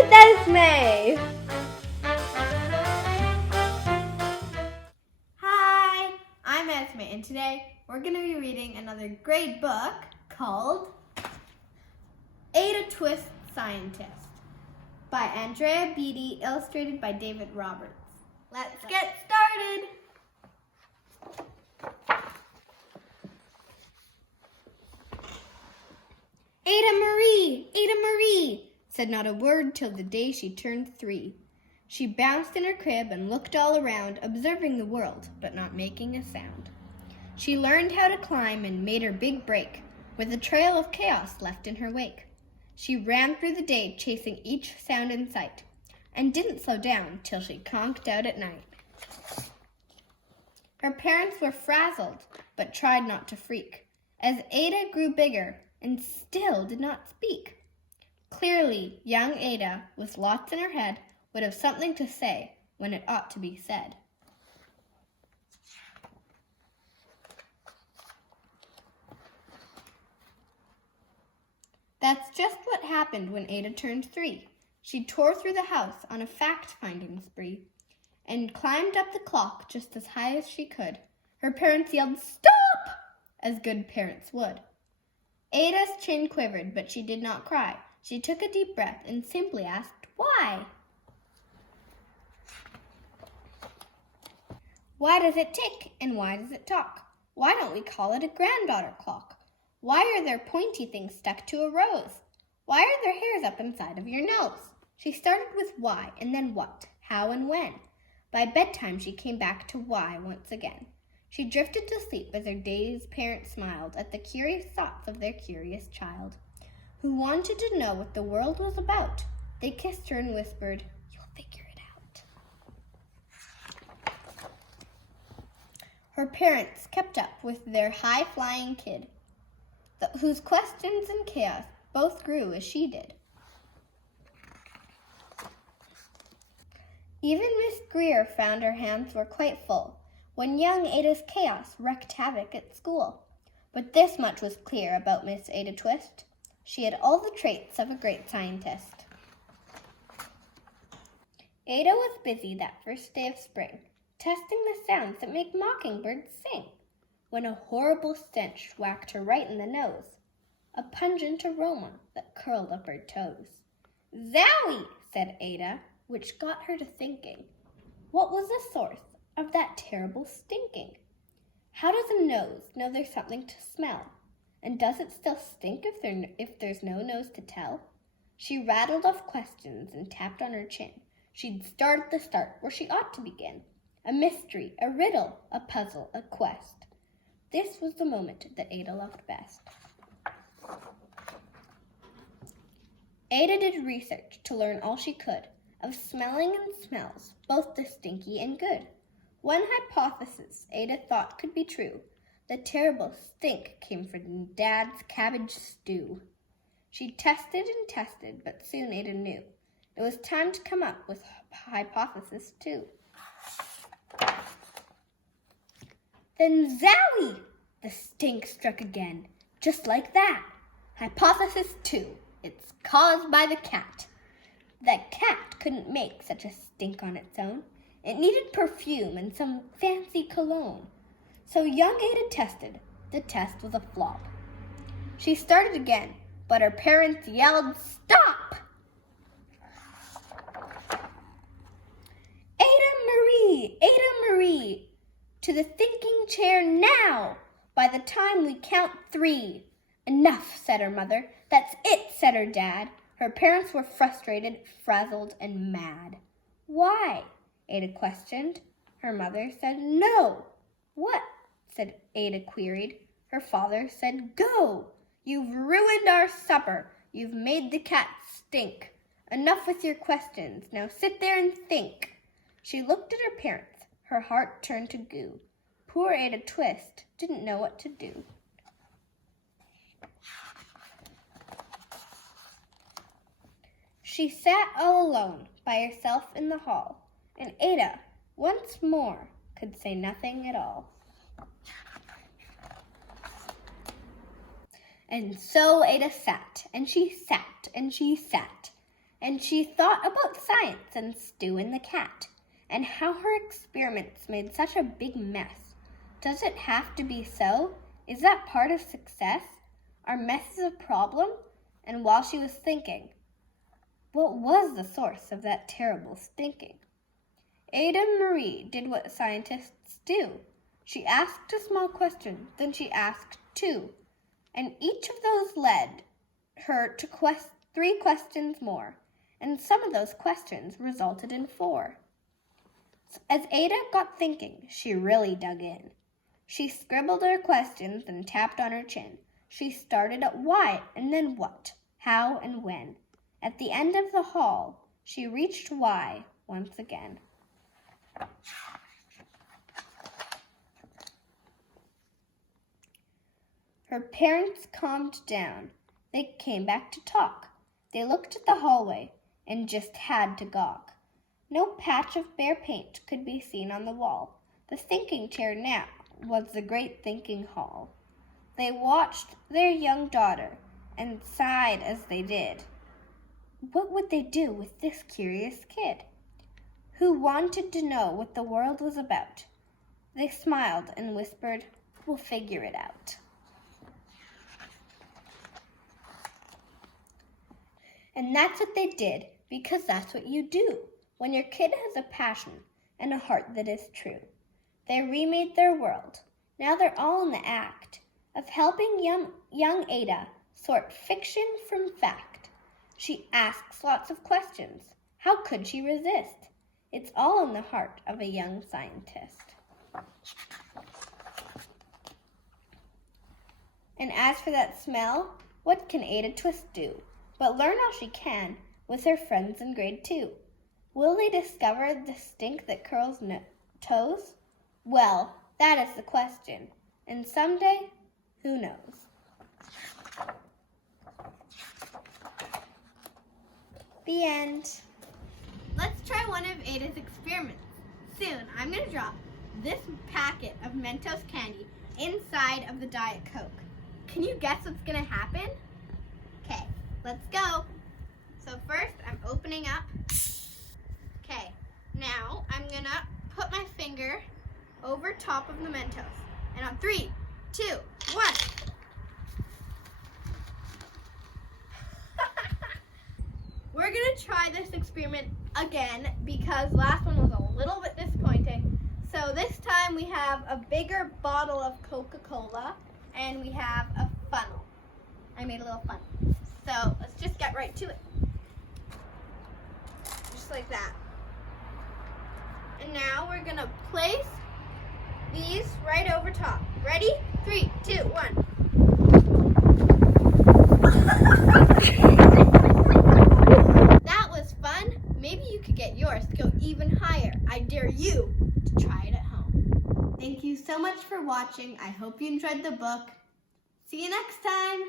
with Esme! Hi, I'm Esme, and today we're going to be reading another great book called Ada Twist Scientist by Andrea Beaty, illustrated by David Roberts. Let's get started! Ada Marie, said not a word till the day she turned 3. She bounced in her crib and looked all around, observing the world, but not making a sound. She learned how to climb and made her big break, with a trail of chaos left in her wake. She ran through the day, chasing each sound in sight, and didn't slow down till she conked out at night. Her parents were frazzled, but tried not to freak, as Ada grew bigger and still did not speak. Clearly, young Ada, with lots in her head, would have something to say when it ought to be said. That's just what happened when Ada turned 3. She tore through the house on a fact-finding spree and climbed up the clock just as high as she could. Her parents yelled, "Stop!" as good parents would. Ada's chin quivered, but she did not cry. She took a deep breath and simply asked, "Why?" Why does it tick and why does it talk? Why don't we call it a granddaughter clock? Why are there pointy things stuck to a rose? Why are there hairs up inside of your nose? She started with why and then what, how and when. By bedtime she came back to why once again. She drifted to sleep as her dazed parents smiled at the curious thoughts of their curious child, who wanted to know what the world was about. They kissed her and whispered, "You'll figure it out." Her parents kept up with their high-flying kid, whose questions and chaos both grew as she did. Even Miss Greer found her hands were quite full when young Ada's chaos wreaked havoc at school. But this much was clear about Miss Ada Twist. She had all the traits of a great scientist. Ada was busy that first day of spring, testing the sounds that make mockingbirds sing, when a horrible stench whacked her right in the nose, a pungent aroma that curled up her toes. "Zowie!" said Ada, which got her to thinking. What was the source of that terrible stinking? How does a nose know there's something to smell? And does it still stink if there's no nose to tell? She rattled off questions and tapped on her chin. She'd start at the start where she ought to begin. A mystery, a riddle, a puzzle, a quest. This was the moment that Ada loved best. Ada did research to learn all she could of smelling and smells, both the stinky and good. One hypothesis Ada thought could be true. The terrible stink came from Dad's cabbage stew. She tested and tested, but soon Ada knew it was time to come up with hypothesis 2. Then zowie! The stink struck again, just like that. Hypothesis 2. It's caused by the cat. The cat couldn't make such a stink on its own. It needed perfume and some fancy cologne. So young Ada tested. The test was a flop. She started again, but her parents yelled, "Stop!" Ada Marie, to the thinking chair now! By the time we count 3. "Enough," said her mother. "That's it," said her dad. Her parents were frustrated, frazzled, and mad. "Why?" Ada questioned. Her mother said, "No." "What?" said Ada queried. Her father said, "Go! You've ruined our supper. You've made the cat stink. Enough with your questions. Now sit there and think." She looked at her parents. Her heart turned to goo. Poor Ada Twist didn't know what to do. She sat all alone by herself in the hall, and Ada, once more, could say nothing at all. And so Ada sat, and she sat, and she sat, and she thought about science and Stu and the cat, and how her experiments made such a big mess. Does it have to be so? Is that part of success? Are messes a problem? And while she was thinking, what was the source of that terrible stinking? Ada Marie did what scientists do. She asked a small question, then she asked two, and each of those led her to 3 questions more, and some of those questions resulted in 4. As Ada got thinking, she really dug in. She scribbled her questions and tapped on her chin. She started at why and then what, how and when. At the end of the hall, she reached why once again. Her parents calmed down. They came back to talk. They looked at the hallway and just had to gawk. No patch of bare paint could be seen on the wall. The thinking chair now was the great thinking hall. They watched their young daughter and sighed as they did. What would they do with this curious kid who wanted to know what the world was about? They smiled and whispered, "We'll figure it out." And that's what they did, because that's what you do when your kid has a passion and a heart that is true. They remade their world. Now they're all in the act of helping young Ada sort fiction from fact. She asks lots of questions. How could she resist? It's all in the heart of a young scientist. And as for that smell, what can Ada Twist do but learn all she can with her friends in grade 2? Will they discover the stink that curls toes? Well, that is the question. And someday, who knows? The end. Let's try one of Ada's experiments. Soon, I'm going to drop this packet of Mentos candy inside of the Diet Coke. Can you guess what's going to happen? Okay, let's go. So first, I'm opening up. Okay, now I'm going to put my finger over top of the Mentos. And on 3, 2, 1. We're going to try this experiment again because last one was a little bit disappointing. So this time we have a bigger bottle of Coca-Cola and we have a funnel. I made a little funnel. So let's just get right to it. Just like that. And now we're going to place these right over top. Ready? 3, 2, 1. That was fun. Maybe you could get yours to go even higher. I dare you to try it at home. Thank you so much for watching. I hope you enjoyed the book. See you next time.